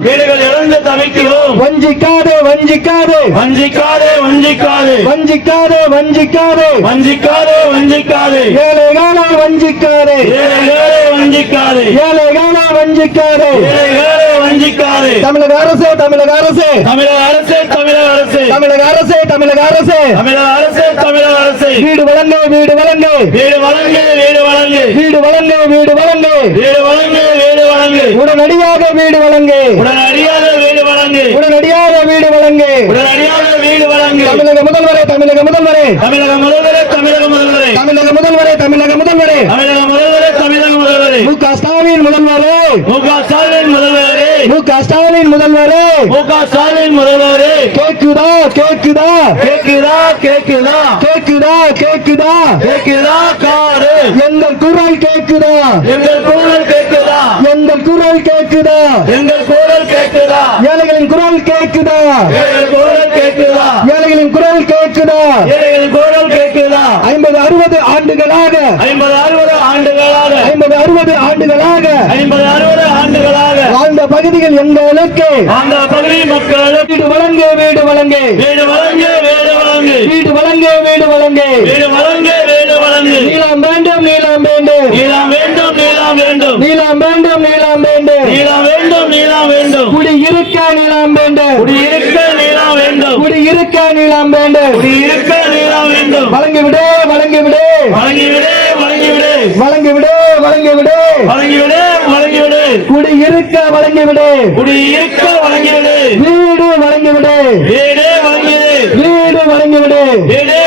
வீடுகள் இழந்து தவிக்கிறோம். வஞ்சிக்காதே வஞ்சிக்காதே. வஞ்சிக்காதே வஞ்சிக்காதே. வஞ்சிக்காதே வஞ்சிக்காதே. வஞ்சிக்காதே வஞ்சிக்காதே. ஏழைகாலை வஞ்சிக்காதே. ஏழைகளே வஞ்சிக்காதே. ஏழைகாலை வஞ்சிக்காதே. ஏழைகளே வஞ்சிக்காதே. தமிழக அரசே தமிழக அரசே. தமிழக அரசே தமிழக அரசே. தமிழக அரசே தமிழக அரசே. தமிழக அரசே தமிழக அரசே. வீடு வழங்க வீடு வழங்க. வீடு வழங்கு வீடு வழங்கு. வீடு வழங்க வீடு வழங்க. வீடு உடனடியாக வீடு வழங்க. உடனடியாக வீடு வழங்கு. உடனடியாக வீடு வழங்க. உடனடியாக வீடு வழங்கு. தமிழக முதல்வரே தமிழக முதல்வரே. தமிழக முதல்வரே தமிழக முதல்வரே. தமிழக முதல்வரே தமிழக முதல்வரே. தமிழக முதல்வரே தமிழக முதல்வரே. மு க ஸ்டாலின் முதல்வரே. மு க ஸ்டாலின் முதல்வரே. மு க ஸ்டாலின் முதல்வரே. மு க ஸ்டாலின் முதல்வரே. கேக்குதா கேக்குதா? கேக்குதா கேக்குதா? கேக்குதா கேக்குதா? கேக்குதா காரு? எங்கள் குரல் கேக்குதா? எங்கள் குரல் கேக்குதா எங்கள் குரல் கேக்குதா எங்கள் குரல் கேக்குதா ஏழைகளின் குரல் கேக்குதா எங்கள் குரல் கேக்குதா ஏழைகளின் குரல் கேக்குதா எங்கள் குரல் கேக்குதா ஐம்பது அறுபது ஆண்டுகளாக. ஐம்பது அறுபது ஆண்டுகளாக. ஐம்பது அறுபது ஆண்டுகளாக. ஐம்பது அறுபது ஆண்டுகளாக. வாழ்ந்த பகுதிகள் எங்களுக்கு. அந்த பகுதி மக்களுக்கு. வீடு வழங்க வீடு வழங்க. வீடு வழங்கு வீடு வழங்கு. வீடு வழங்க வீடு வழங்க. வீடு வழங்கு வீடு வழங்கு. நீளம் வேண்டும் நீளம் வேண்டும். நீளம் வேண்டும் நீளம் வேண்டும். நீளம் வேண்டும் நீளம் வேண்டும். வேண்டும் நீளம் வேண்டும். குடி இருக்க நீளம் வேண்டும். குடியிருக்க நீளம் வேண்டும். குடி இருக்க நீளம் வேண்டும். குடியிருக்க நீளம் வேண்டும். வழங்கிவிடு வழங்கிவிடு. வழங்கிவிடு வழங்கிவிடு. வழங்கிவிடு வழங்கிவிடு. வழங்கிவிடு வழங்கிவிடு. குடி இருக்க வழங்கிவிடு. குடியிருக்க வழங்கிவிடு. வீடு வழங்கிவிடு. வீடு வழங்கிவிடு. வீடு வழங்கிவிடு. வீடு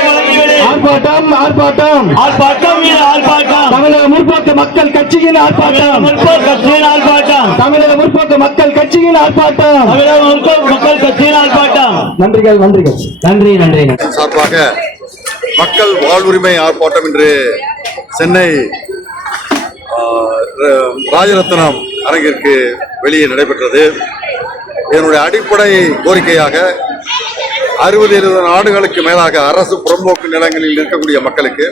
ஆர்ப்பாட்டம் ஆர்ப்பாட்டம். ஆர்ப்பாட்டம் ஆர்ப்பாட்டம். தமிழக முற்போக்கு மக்கள் கட்சியின் ஆர்ப்பாட்டம். முற்போக்கு கட்சியின் ஆர்ப்பாட்டம். தமிழக முற்போக்கு மக்கள் கட்சியின் ஆர்ப்பாட்டம். தமிழக முற்போக்கு மக்கள் கட்சியின் ஆர்ப்பாட்டம். நன்றிகள் நன்றிகள். நன்றி நன்றி சார்பாக மக்கள் வாழ்வுரிமை ஆர்ப்பாட்டம் இன்று சென்னை ராஜரத்னம் அரங்கிற்கு வெளியே நடைபெற்றது. இதனுடைய அடிப்படை கோரிக்கையாக அறுபது எழுபது ஆண்டுகளுக்கு மேலாக அரசு புறம்போக்கு நிலங்களில் இருக்கக்கூடிய மக்களுக்கு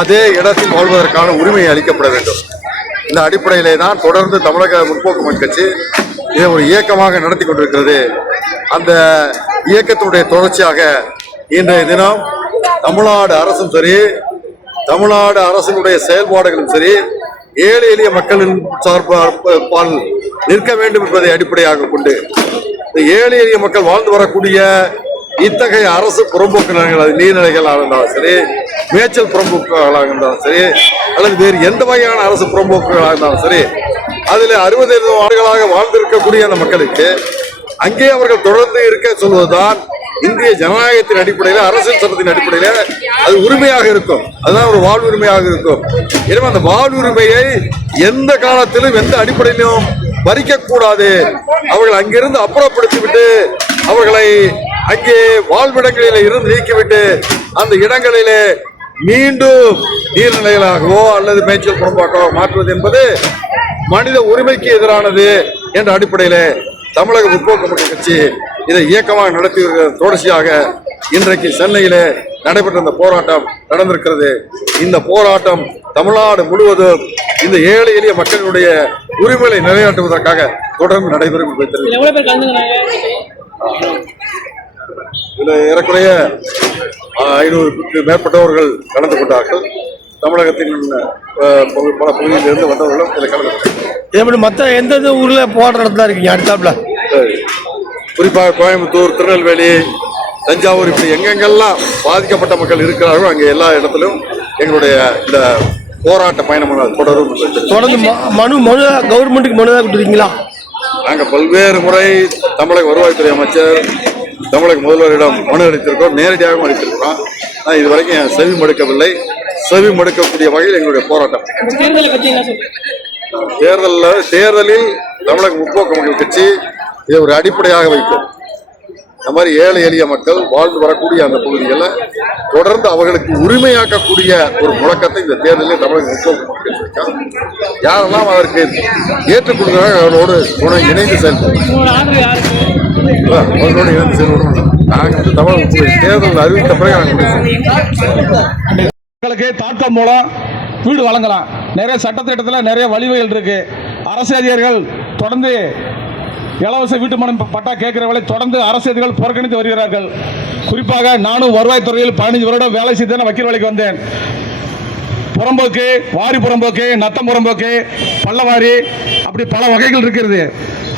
அதே இடத்தில் வாழ்வதற்கான உரிமை அளிக்கப்பட வேண்டும். இந்த அடிப்படையிலே தான் தொடர்ந்து தமிழக முற்போக்கு கட்சி இதை ஒரு இயக்கமாக நடத்தி கொண்டிருக்கிறது. அந்த இயக்கத்தினுடைய தொடர்ச்சியாக இன்றைய தினம் தமிழ்நாடு அரசும் சரி தமிழ்நாடு அரசினுடைய செயல்பாடுகளும் சரி ஏழை எளிய மக்களின் சார்பால் பால் நிற்க வேண்டும் என்பதை அடிப்படையாக கொண்டு இந்த ஏழை எளிய மக்கள் வாழ்ந்து வரக்கூடிய இத்தகைய அரசு புறம்போக்கு நிலங்கள் அது நீர்நிலைகளாக இருந்தாலும் சரி மேய்ச்சல் புறம்போக்குகளாக இருந்தாலும் சரி அல்லது வேறு எந்த வகையான அரசு புறம்போக்குகளாக இருந்தாலும் சரி அதில் அறுபது ஆண்டுகளாக வாழ்ந்திருக்கக்கூடிய அந்த மக்களுக்கு அங்கே அவர்கள் தொடர்ந்து இருக்க சொல்வதுதான் இந்திய ஜனநாயகத்தின் அடிப்படையில் அரசியல் சட்டத்தின் அடிப்படையில் அது உரிமையாக இருக்கும். அதுதான் ஒரு வாழ்வுரிமையாக இருக்கும். எனவே அந்த வாழ்வுரிமையை எந்த காலத்திலும் எந்த அடிப்படையிலும் பறிக்கக்கூடாது. அவர்கள் அங்கிருந்து அப்புறப்படுத்திவிட்டு அவர்களை அங்கே வாழ்விடங்களில் இருந்து நீக்கிவிட்டு அந்த இடங்களிலே மீண்டும் நீர்நிலைகளாகவோ அல்லது மேய்ச்சல் புறம்பாக்கவோ மாற்றுவது என்பது மனித உரிமைக்கு எதிரானது என்ற அடிப்படையில் தமிழக முற்போக்கு கட்சி இதை இயக்கமாக நடத்தி தொடர்ச்சியாக இன்றைக்கு சென்னையிலே நடைபெற்ற இந்த போராட்டம் நடந்திருக்கிறது. இந்த போராட்டம் தமிழ்நாடு முழுவதும் இந்த ஏழை எளிய மக்களினுடைய உரிமைகளை நிலைநாட்டுவதற்காக தொடர்ந்து நடைபெறும் இதில் ஏறக்குறைய ஐநூறுக்கு மேற்பட்டவர்கள் கலந்து கொண்டார்கள். தமிழகத்தின் பல பகுதியிலிருந்து வந்தவர்களும் இதில் கலந்து கொண்டார்கள். எப்படி மற்ற எந்தெந்த ஊர்ல போராட்ட இடத்துல இருக்கீங்க? அடுத்தாப்புல. குறிப்பாக கோயம்புத்தூர் திருநெல்வேலி தஞ்சாவூர் இப்படி எங்கெங்கெல்லாம் பாதிக்கப்பட்ட மக்கள் இருக்கிறார்களோ அங்கே எல்லா இடத்திலும் எங்களுடைய இந்த போராட்ட பயணம் தொடரும் தொடர்ந்து ம- மனு மனு கவர்மெண்ட்டுக்கு மனு தான் கொடுத்துருக்கீங்களா? நாங்கள் பல்வேறு முறை தமிழக வருவாய்த்துறை அமைச்சர் தமிழக முதல்வரிடம் மனு அளித்திருக்கோம் நேரடியாகவும் அளித்திருக்கிறோம். ஆனால் இதுவரைக்கும் செவி மடுக்கவில்லை. செவி மடுக்கக்கூடிய வகையில் எங்களுடைய போராட்டம். இந்த தேர்தலை பத்தி என்ன சொல்றீங்க? தேர்தலில் தேர்தலில் தமிழக முற்போக்கு மக்கள் கட்சி இதை ஒரு அடிப்படையாக வைக்கும். இந்த மாதிரி ஏழை எளிய மக்கள் வாழ்ந்து வரக்கூடிய அந்த பகுதிகளை தொடர்ந்து அவர்களுக்கு உரிமையாக்கக்கூடிய ஒரு முழக்கத்தை இந்த தேர்தலில் தமிழக முற்போக்கு மக்கள் கட்சி யாரெல்லாம் அதற்கு ஏற்றுக் கொடுக்கிறார்கள் அவர்களோடு துணை இணைந்து செயல்படும் அவர்களோடு இணைந்து செயல்படும் நாங்கள் வந்து தமிழக தேர்தல் அறிவித்த பிறகு நாங்கள் மக்களுக்கு தாக்கம் மூலம் வீடு வழங்கலாம். நிறைய சட்டத்திட்டத்தில் நிறைய வழிவகைகள் இருக்கு. அரசு அதிகாரிகள் தொடர்ந்து இலவச வீட்டு மனம் பட்டா கேட்கிறவர்களை தொடர்ந்து அரசு புறக்கணித்து வருகிறார்கள். குறிப்பாக நானும் வருவாய்த்துறையில் பதினஞ்சு வருடம் வேலை செய்து வக்கீல் வேலைக்கு வந்தேன். புறம்போக்கு வாரி புறம்போக்கு நத்தம் புறம்போக்கு பள்ளவாரி அப்படி பல வகைகள் இருக்கிறது.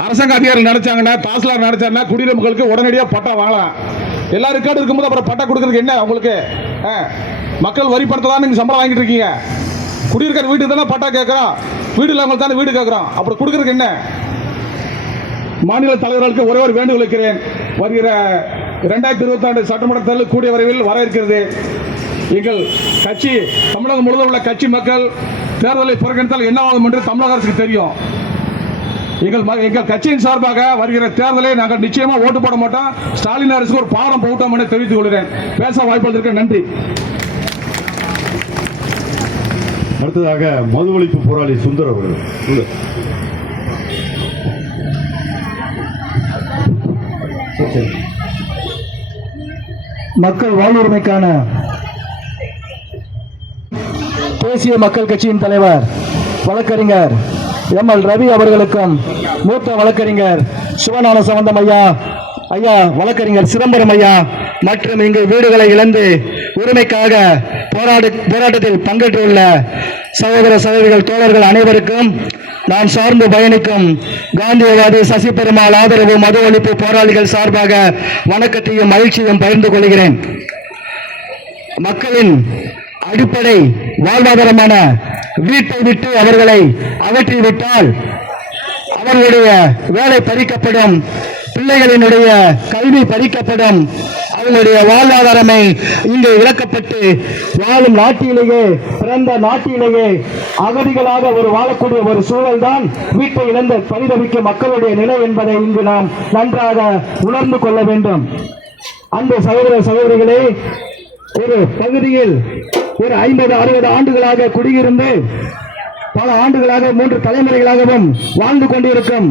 அரசாங்க அதிகாரிகள் நினைச்சாங்கன்னா தாசிலார் நினைச்சாங்கன்னா குடியுரிமை மக்களுக்கு உடனடியாக பட்டா வாங்கலாம். எல்லா ரெக்கார்டு இருக்கும்போது அப்புறம் பட்டா கொடுக்கறதுக்கு என்ன உங்களுக்கு? ஆ, மக்கள் வரி பணத்தை தான் நீங்கள் சம்பளம் வாங்கிட்டு இருக்கீங்க. குடியிருக்கிற வீட்டுக்கு தானே பட்டா கேட்குறோம். வீடு இல்லாமல் தானே வீடு கேட்குறோம். அப்புறம் கொடுக்கறதுக்கு என்ன? மாநில தலைவர்களுக்கு ஒரே ஒரு வேண்டுகோள் இருக்கிறேன் வருகிற இரண்டாயிரத்தி இருபத்தி ஆண்டு சட்டமன்ற தேர்தல் கூடிய விரைவில் வர இருக்கிறது. எங்கள் கட்சி தமிழகம் முழுவதும் உள்ள கட்சி மக்கள் தேர்தலை புறக்கணித்தால் என்ன ஆகும் என்று தமிழக அரசுக்கு தெரியும். எங்கள் ம- எங்கள் கட்சியின் சார்பாக வருகிற தேர்தலை நாங்கள் நிச்சயமாக ஓட்டு போட மாட்டோம். ஸ்டாலின் அரசுக்கு ஒரு பாடம் போட்டோம் என தெரிவித்துக் கொள்கிறேன். பேச வாய்ப்பு நன்றி. அடுத்ததாக மது ஒழிப்பு போராளி சுந்தர் அவர்கள். மக்கள் வாழ்வுரிமைக்கான தேசிய மக்கள் கட்சியின் தலைவர் வழக்கறிஞர் எம் எல் ரவி அவர்களுக்கும் மூத்த வழக்கறிஞர் சிவஞான சம்பந்தம் ஐயா ஐயா வழக்கறிஞர் சிதம்பரம் ஐயா மற்றும் இங்கு வீடுகளை இழந்து உரிமைக்காக போராடு போராட்டத்தில் பங்கேற்றுள்ள சகோதர சகோதரிகள் தோழர்கள் அனைவருக்கும் நான் சார்ந்து பயணிக்கும் காந்தியவாதி சசி பெருமாள் ஆதரவு மது ஒழிப்பு போராளிகள் சார்பாக வணக்கத்தையும் மகிழ்ச்சியும் பகிர்ந்து கொள்கிறேன். மக்களின் அடிப்படை வாழ்வாதாரமான வீட்டை விட்டு அவர்களை அகற்றிவிட்டால் அவர்களுடைய வேலை பறிக்கப்படும் பிள்ளைகளினுடைய கல்வி பறிக்கப்படும் அவங்களுடைய வாழ்வாதாரமே இங்கே இழக்கப்பட்டு வாழும் நாட்டிலேயே பிறந்த நாட்டிலேயே அகதிகளாக ஒரு வாழக்கூடிய ஒரு சூழல் தான் வீட்டை இழந்த பரிதவிக்கும் மக்களுடைய நிலை என்பதை இங்கு நாம் நன்றாக உணர்ந்து கொள்ள வேண்டும். அந்த சகோதர சகோதரிகளே ஒரு பகுதியில் ஒரு ஐம்பது அறுபது ஆண்டுகளாக குடியிருந்து பல ஆண்டுகளாக மூன்று தலைமுறைகளாகவும் வாழ்ந்து கொண்டிருக்கும்